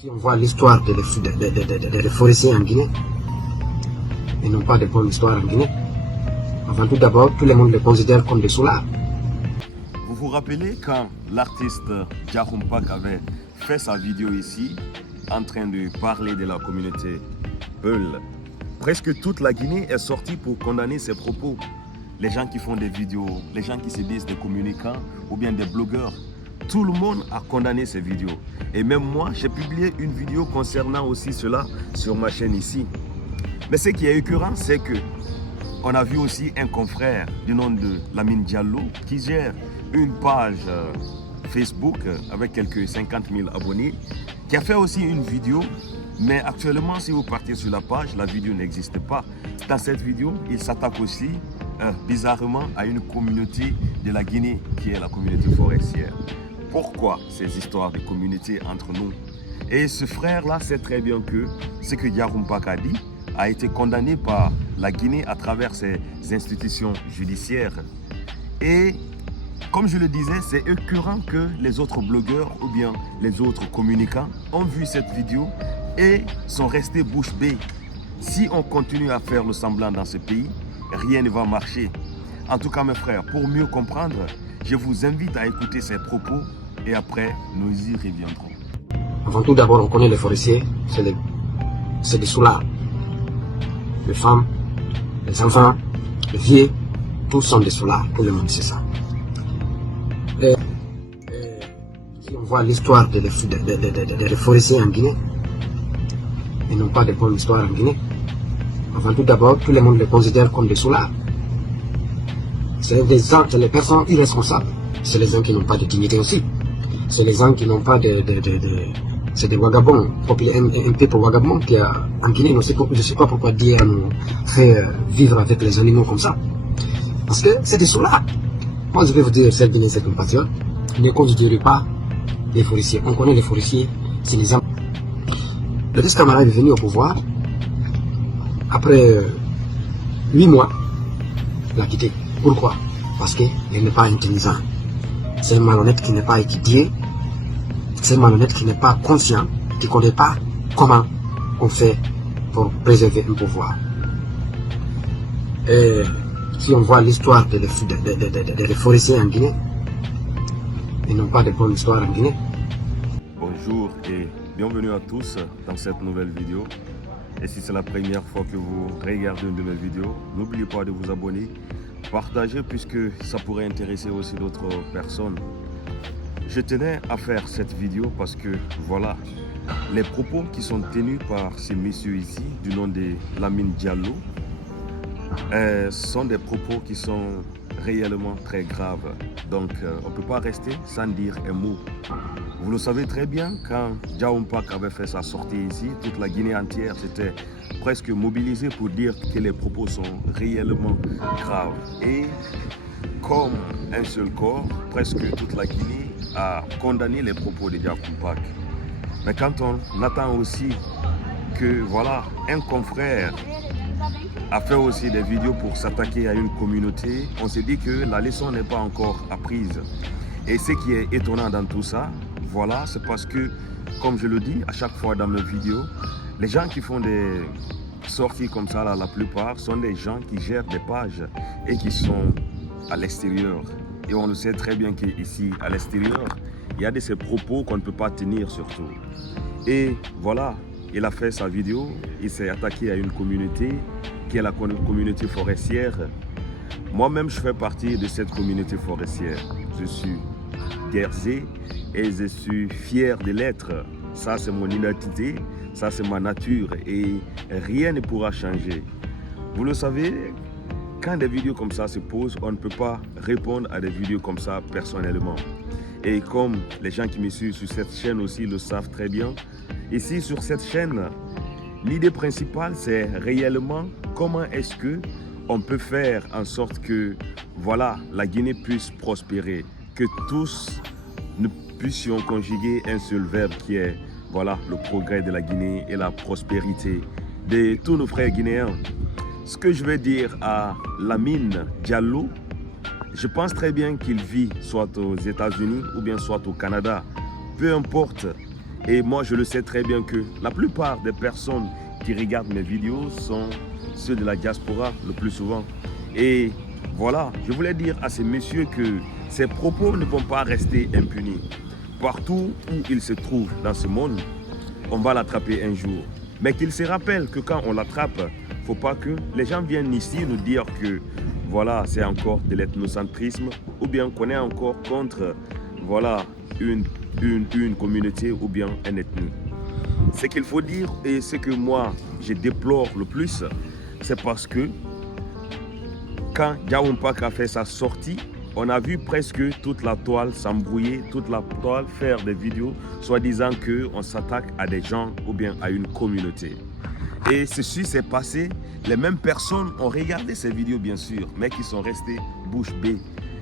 Si on voit l'histoire des forestiers en Guinée, et non pas de bonne histoire en Guinée, avant tout d'abord, tout le monde les considère comme des soulards. Vous vous rappelez quand l'artiste Djahoumpak avait fait sa vidéo ici, en train de parler de la communauté Peul? Presque toute la Guinée est sortie pour condamner ses propos. Les gens qui font des vidéos, les gens qui se disent des communicants ou bien des blogueurs, tout le monde a condamné ces vidéos. Et même moi, j'ai publié une vidéo concernant aussi cela sur ma chaîne ici. Mais ce qui est écœurant, c'est que on a vu aussi un confrère du nom de Lamine Diallo qui gère une page Facebook avec quelques 50 000 abonnés, qui a fait aussi une vidéo. Mais actuellement, si vous partez sur la page, la vidéo n'existe pas. Dans cette vidéo, il s'attaque aussi bizarrement à une communauté de la Guinée qui est la communauté forestière. Pourquoi ces histoires de communauté entre nous? Et ce frère-là sait très bien que ce que Djahoumpak a dit a été condamné par la Guinée à travers ses institutions judiciaires. Et comme je le disais, c'est écœurant que les autres blogueurs ou bien les autres communicants ont vu cette vidéo et sont restés bouche bée. Si on continue à faire le semblant dans ce pays, rien ne va marcher. En tout cas, mes frères, pour mieux comprendre, je vous invite à écouter ces propos et après, nous y reviendrons. Avant tout d'abord, on connaît les forestiers, c'est des soulards. Les femmes, les enfants, les vieux, tous sont des soulards, tout le monde sait ça. Si on voit l'histoire des forestiers en Guinée, et non pas de bonne histoire en Guinée, avant tout d'abord, tout le monde les considère comme des soulards. C'est les personnes irresponsables. C'est les gens qui n'ont pas de dignité aussi. C'est les gens qui n'ont pas c'est des vagabonds, un peuple vagabond qui a en Guinée, je ne sais pas pourquoi dire nous fait vivre avec les animaux comme ça. Parce que c'est des soulards. Moi je vais vous dire, cette Guinée, c'est une patriote. Ne considérez pas les forestiers. On connaît les forestiers, c'est les gens. Le Fils Camara est venu au pouvoir. Après 8 mois, il a quitté. Pourquoi? Parce qu'il n'est pas intelligent. C'est un malhonnête qui n'est pas étudié. C'est un malhonnête qui n'est pas conscient, qui ne connaît pas comment on fait pour préserver un pouvoir. Et si on voit l'histoire des forestiers en Guinée, et non pas de bonne histoire en Guinée. Bonjour et bienvenue à tous dans cette nouvelle vidéo. Et si c'est la première fois que vous regardez une de mes vidéos, n'oubliez pas de vous abonner, partager puisque ça pourrait intéresser aussi d'autres personnes. Je tenais à faire cette vidéo parce que voilà, les propos qui sont tenus par ces messieurs ici, du nom de Lamine Diallo, sont des propos qui sont réellement très graves. Donc on ne peut pas rester sans dire un mot. Vous le savez très bien, quand Djahoumpak avait fait sa sortie ici, toute la Guinée entière s'était presque mobilisée pour dire que les propos sont réellement graves. Et comme un seul corps, presque toute la Guinée a condamné les propos de Djahoumpak. Mais quand on attend aussi que voilà, un confrère a fait aussi des vidéos pour s'attaquer à une communauté, on se dit que la leçon n'est pas encore apprise. Et ce qui est étonnant dans tout ça, voilà, c'est parce que, comme je le dis à chaque fois dans mes vidéos, les gens qui font des sorties comme ça, là, la plupart, sont des gens qui gèrent des pages et qui sont à l'extérieur. Et on le sait très bien qu'ici, à l'extérieur, il y a de ces propos qu'on ne peut pas tenir surtout. Et voilà, il a fait sa vidéo, il s'est attaqué à une communauté qui est la communauté forestière. Moi-même, je fais partie de cette communauté forestière. Je suis guerrier et je suis fier de l'être. Ça, c'est mon identité, ça, c'est ma nature et rien ne pourra changer. Vous le savez, quand des vidéos comme ça se posent, on ne peut pas répondre à des vidéos comme ça personnellement. Et comme les gens qui me suivent sur cette chaîne aussi le savent très bien, ici sur cette chaîne, l'idée principale, c'est réellement comment est-ce que on peut faire en sorte que voilà, la Guinée puisse prospérer, que tous nous puissions conjuguer un seul verbe qui est voilà, le progrès de la Guinée et la prospérité de tous nos frères guinéens. Ce que je vais dire à Lamine Diallo, je pense très bien qu'il vit soit aux États-Unis ou bien soit au Canada. Peu importe, Et moi, je le sais très bien que la plupart des personnes qui regardent mes vidéos sont ceux de la diaspora le plus souvent. Et voilà, je voulais dire à ces messieurs que ces propos ne vont pas rester impunis. Partout où il se trouve dans ce monde, on va l'attraper un jour. Mais qu'il se rappelle que quand on l'attrape, il ne faut pas que les gens viennent ici nous dire que voilà, c'est encore de l'ethnocentrisme ou bien qu'on est encore contre voilà, une communauté ou bien une ethnie. Ce qu'il faut dire et ce que moi je déplore le plus, c'est parce que quand Jah Mpac a fait sa sortie, on a vu presque toute la toile s'embrouiller, toute la toile faire des vidéos, soi-disant qu'on s'attaque à des gens ou bien à une communauté. Et ceci s'est passé, les mêmes personnes ont regardé ces vidéos bien sûr, mais qui sont restées bouche bée.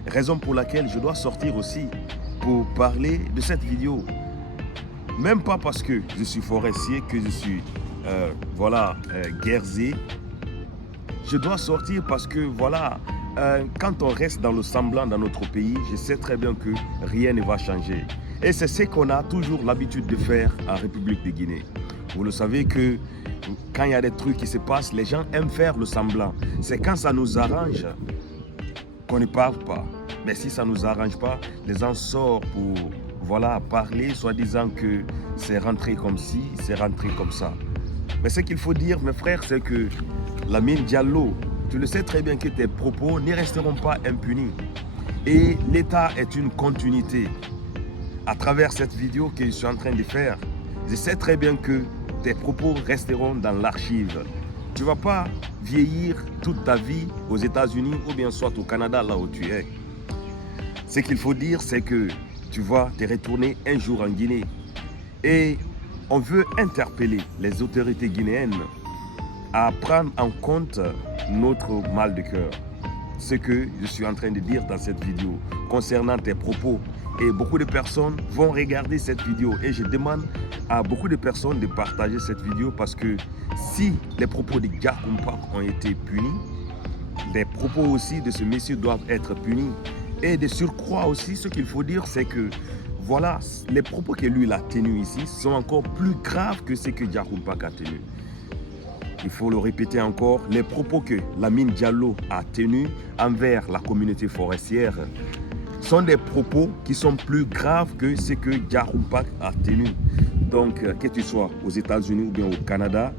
Raison pour laquelle je dois sortir aussi pour parler de cette vidéo. Même pas parce que je suis forestier, que je suis guerrier. Je dois sortir parce que voilà, quand on reste dans le semblant dans notre pays, je sais très bien que rien ne va changer. Et c'est ce qu'on a toujours l'habitude de faire en République de Guinée. Vous le savez que quand il y a des trucs qui se passent, les gens aiment faire le semblant. C'est quand ça nous arrange qu'on ne parle pas. Mais si ça ne nous arrange pas, les gens sortent pour voilà, parler, soi-disant que c'est rentré comme ci, c'est rentré comme ça. Mais ce qu'il faut dire, mes frères, c'est que Lamine Diallo, tu le sais très bien que tes propos ne resteront pas impunis. Et l'État est une continuité. À travers cette vidéo que je suis en train de faire, je sais très bien que tes propos resteront dans l'archive. Tu ne vas pas vieillir toute ta vie aux États-Unis ou bien soit au Canada, là où tu es. Ce qu'il faut dire, c'est que tu vas te retourner un jour en Guinée. Et on veut interpeller les autorités guinéennes à prendre en compte notre mal de cœur. Ce que je suis en train de dire dans cette vidéo concernant tes propos. Et beaucoup de personnes vont regarder cette vidéo. Et je demande à beaucoup de personnes de partager cette vidéo parce que si les propos de Jah Mpac ont été punis, les propos aussi de ce monsieur doivent être punis. Et de surcroît aussi, ce qu'il faut dire, c'est que voilà, les propos que lui a tenus ici sont encore plus graves que ce que Jah Mpac a tenu. Il faut le répéter encore, les propos que Lamine Diallo a tenus envers la communauté forestière sont des propos qui sont plus graves que ce que Jah Mpac a tenu. Donc, que tu sois aux États-Unis ou bien au Canada,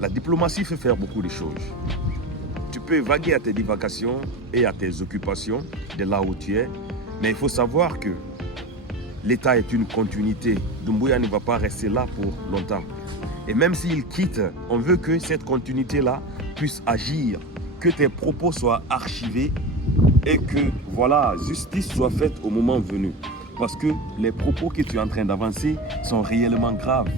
la diplomatie fait faire beaucoup de choses. Tu peux vaguer à tes divagations et à tes occupations de là où tu es, mais il faut savoir que l'État est une continuité. Doumbouya ne va pas rester là pour longtemps. Et même s'il quitte, on veut que cette continuité-là puisse agir, que tes propos soient archivés et que voilà, justice soit faite au moment venu. Parce que les propos que tu es en train d'avancer sont réellement graves.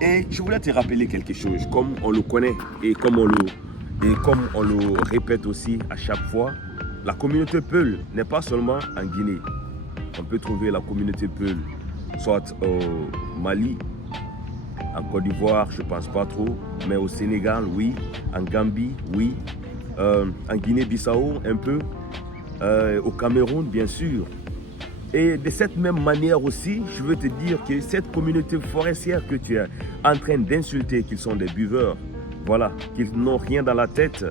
Et je voulais te rappeler quelque chose, comme on le connaît et comme on le répète aussi à chaque fois, la communauté Peul n'est pas seulement en Guinée. On peut trouver la communauté Peul soit au Mali, en Côte d'Ivoire, je ne pense pas trop, mais au Sénégal, oui, en Gambie, oui, en Guinée-Bissau, un peu, au Cameroun, bien sûr. Et de cette même manière aussi, je veux te dire que cette communauté forestière que tu es en train d'insulter, qu'ils sont des buveurs, voilà, qu'ils n'ont rien dans la tête.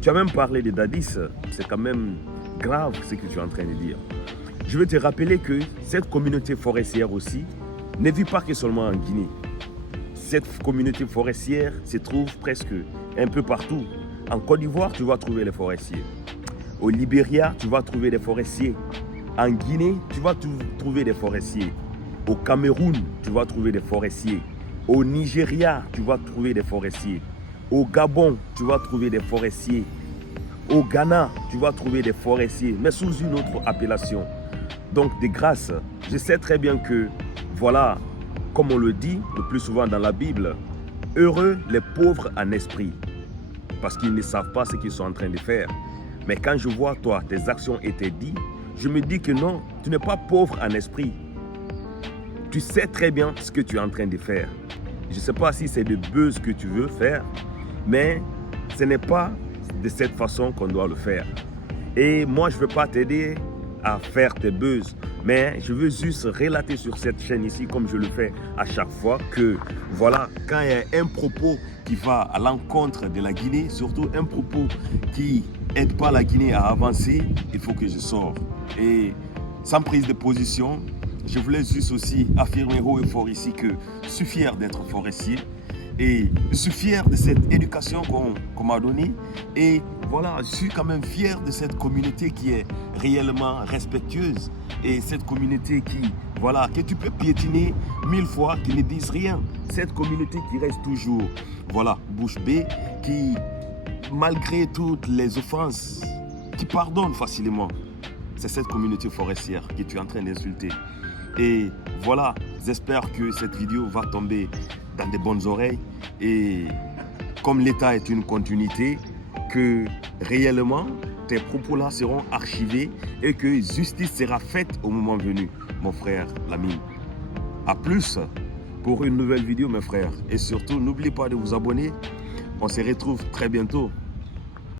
Tu as même parlé de Dadis, c'est quand même grave ce que tu es en train de dire. Je veux te rappeler que cette communauté forestière aussi ne vit pas que seulement en Guinée. Cette communauté forestière se trouve presque un peu partout. En Côte d'Ivoire, tu vas trouver les forestiers. Au Libéria, tu vas trouver des forestiers. En Guinée, tu vas trouver des forestiers. Au Cameroun, tu vas trouver des forestiers. Au Nigeria, tu vas trouver des forestiers. Au Gabon, tu vas trouver des forestiers. Au Ghana, tu vas trouver des forestiers, mais sous une autre appellation. Donc, de grâce, je sais très bien que, voilà, comme on le dit le plus souvent dans la Bible, heureux les pauvres en esprit, parce qu'ils ne savent pas ce qu'ils sont en train de faire. Mais quand je vois, toi, tes actions et tes dits, je me dis que non, tu n'es pas pauvre en esprit. Tu sais très bien ce que tu es en train de faire. Je ne sais pas si c'est de buzz que tu veux faire, mais ce n'est pas de cette façon qu'on doit le faire. Et moi, je ne veux pas t'aider à faire tes buzz, Mais je veux juste relater sur cette chaîne ici, comme je le fais à chaque fois, que voilà, quand il y a un propos qui va à l'encontre de la Guinée, surtout un propos qui n'aide pas la Guinée à avancer, il faut que je sorte. Et sans prise de position, je voulais juste aussi affirmer haut et fort ici que je suis fier d'être forestier et je suis fier de cette éducation qu'on m'a donnée et voilà, je suis quand même fier de cette communauté qui est réellement respectueuse et cette communauté qui, voilà, que tu peux piétiner 1000 fois, qui ne disent rien. Cette communauté qui reste toujours, voilà, bouche bée, qui, malgré toutes les offenses, qui pardonne facilement. C'est cette communauté forestière que tu es en train d'insulter. Et voilà, j'espère que cette vidéo va tomber dans de bonnes oreilles. Et comme l'État est une continuité, que réellement tes propos-là seront archivés et que justice sera faite au moment venu, mon frère Lamine. A plus pour une nouvelle vidéo, mes frères. Et surtout, n'oubliez pas de vous abonner. On se retrouve très bientôt.